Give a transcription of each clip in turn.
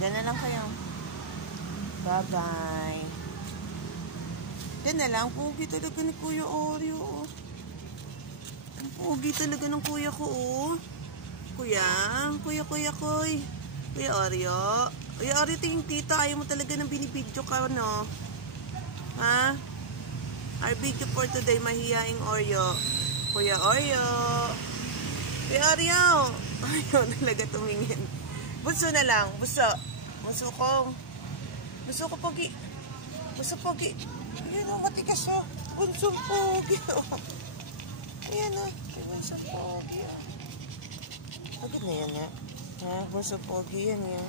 Diyan na lang kayo. Bye-bye. Diyan na lang. Pogi talaga ni Kuya Oreo. Ang pogi talaga ng kuya ko, oh. Kuya Koy. Kuya Oreo. Kuya Oreo, tingin tita. Ayaw mo talaga ng binibidyo ka, no? Ha? Our video for today, mahihaing Oreo. Kuya Oreo. Kuya Oreo. Ayaw talaga tumingin. Buso na lang. Buso ko, pogi. Buso, pogi. Ayan, oh, matigas, oh. Bunsong pogi, oh. Ayan, oh. Bunsong pogi, oh. Pagod na yan, ha? Ha? Bunsong pogi yan, yan.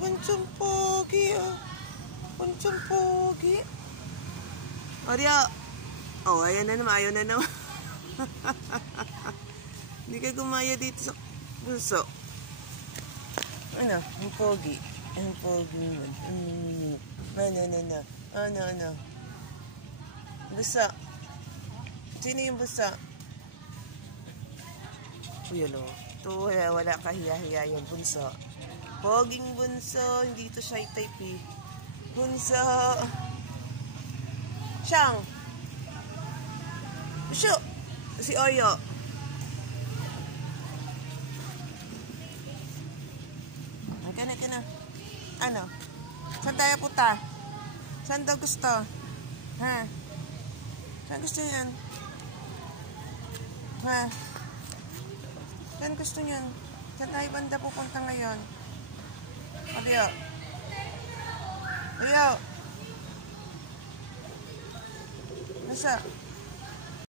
Bunsong pogi, oh. Bunsong pogi. Oreo. Oh, ayan na naman. Ayaw na naman. Hindi ka gumaya dito sa bunso. Ano? Ang pogi. Ang pogi mo. Ano. Busa. Sino yung busa? Uy, ano? Ito, wala kahiya-hiya yung bunso. Poging bunso. Hindi ito shy type, eh. Bunso. Siyang. Busyo. Si Oreo. Ka na. Ano? Saan tayo punta? Saan daw gusto? Ha? Saan gusto yan? Ha? Saan gusto niyan? Saan tayo banda pupunta ngayon? Oreo. Nasa?